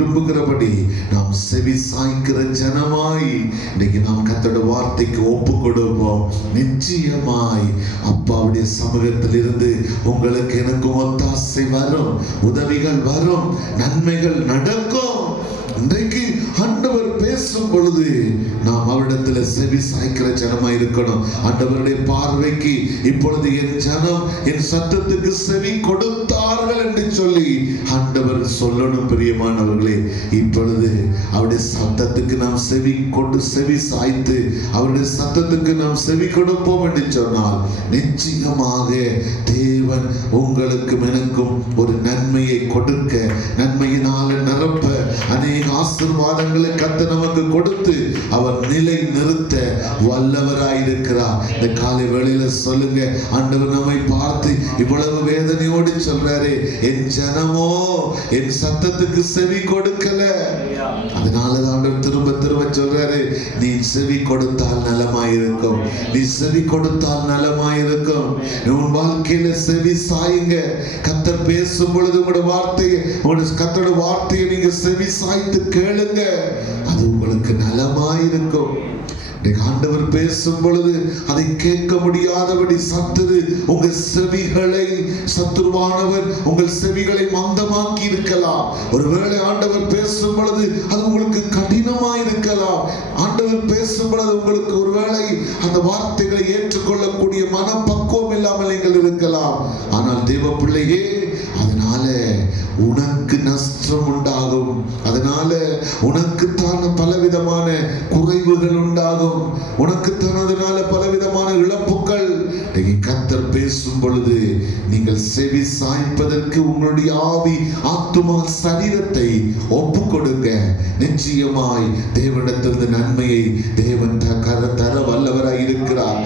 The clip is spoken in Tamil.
விரும்புகிறபடி நாம் செவி சாய்க்கிற ஜனமாய் இன்னைக்கு நாம் கர்த்தருடைய வார்த்தைக்கு ஒப்பு கொடுப்போம். நிச்சயமாய் அப்பாவுடைய சமூகத்தில் இருந்து உங்களுக்கு எனக்கும் ஒத்தாசை வரும், உதவிகள் வரும், நன்மைகள் நடக்கும். இன்றைக்கு ஆண்டவர் பேசும் பொழுது நாம் அவரிடத்துல செவி சாய்க்கிற ஜனமா இருக்கணும். ஆண்டவருடைய பார்வைக்கு இப்பொழுது என் ஜனம் என் சத்தத்துக்கு செவி கொடுத்தார்கள் என்று சொல்லி ஆண்டவர் சொல்லணும். பிரியமானவர்களே, இப்பொழுது அவருடைய சத்தத்துக்கு நாம் செவி சாய்த்து அவருடைய சத்தத்துக்கு நாம் செவி கொடுப்போம் என்று சொன்னால் நிச்சயமாக தேவன் உங்களுக்கும் எனக்கும் ஒரு நன்மையை கொடுக்க, நன்மையினால நிரப்ப, அநேக ஆசீர்வாதங்களை கர்த்தர் நமக்கு கொடுத்து அவர் நிலை நிறுத்த வல்லவராயிருக்கிறார். இந்த காலை வேளையில சொல்லுங்க, ஆண்டவர் நம்மை பார்த்து இவ்வளவு வேதனையோடு சொல்றாரு, என் ஜனமோ என் சத்தத்துக்கு செவி கொடுக்கல. அதனாலதான் ஆண்டவர் திரும்ப திரும்ப சொல்றாரு, நீ செவி கொடுத்தால் நலமாயிருக்கும், நீ செவி கொடுத்தால் நலமாயிருக்கும். உன் வாழ்க்கையில செவி சாயுங்க. கர்த்தர் பேசும் பொழுது உங்களுடைய வார்த்தையை, கர்த்தருடைய வார்த்தையை நீங்க செவி சாய்த்து கேளுங்க, அது உங்களுக்கு நலமாயிருக்கும். ஆண்டவர் பேசும் பொழுது அதை கேட்க முடியாதபடி உங்கள் செவிகளை சத்துருவானவர் உங்கள் செவிகளை மந்தமாக்கி இருக்கலாம். ஒருவேளை ஆண்டவர் பேசும் பொழுது அது உங்களுக்கு கடினமாய் இருக்கலாம். ஆண்டவர் பேசும் பொழுது உங்களுக்கு ஒருவேளை அந்த வார்த்தைகளை ஏற்றுக்கொள்ளக்கூடிய மனப்பக்குவம் இல்லாமல் நீங்கள் இருக்கலாம். ஆனால் தேவ பிள்ளையே, அதனால உனக்கு நஷ்டம் உண்டாகும், அதனால உனக்குத்தான் பலவிதமான குறைவுகள் உண்டாகும், உனக்குத்தான் அதனால பலவிதமான இழப்புகள். கர்த்தர் பேசும் பொழுது நீங்கள் செவி சாய்ப்பதற்கு உங்களுடைய ஆவி, ஆத்துமா, சரீரத்தை ஒப்பு கொடுங்க. நிச்சயமாய் தேவனிடத்திலிருந்து நன்மையை தேவன் தர வல்லவராய் இருக்கிறார்.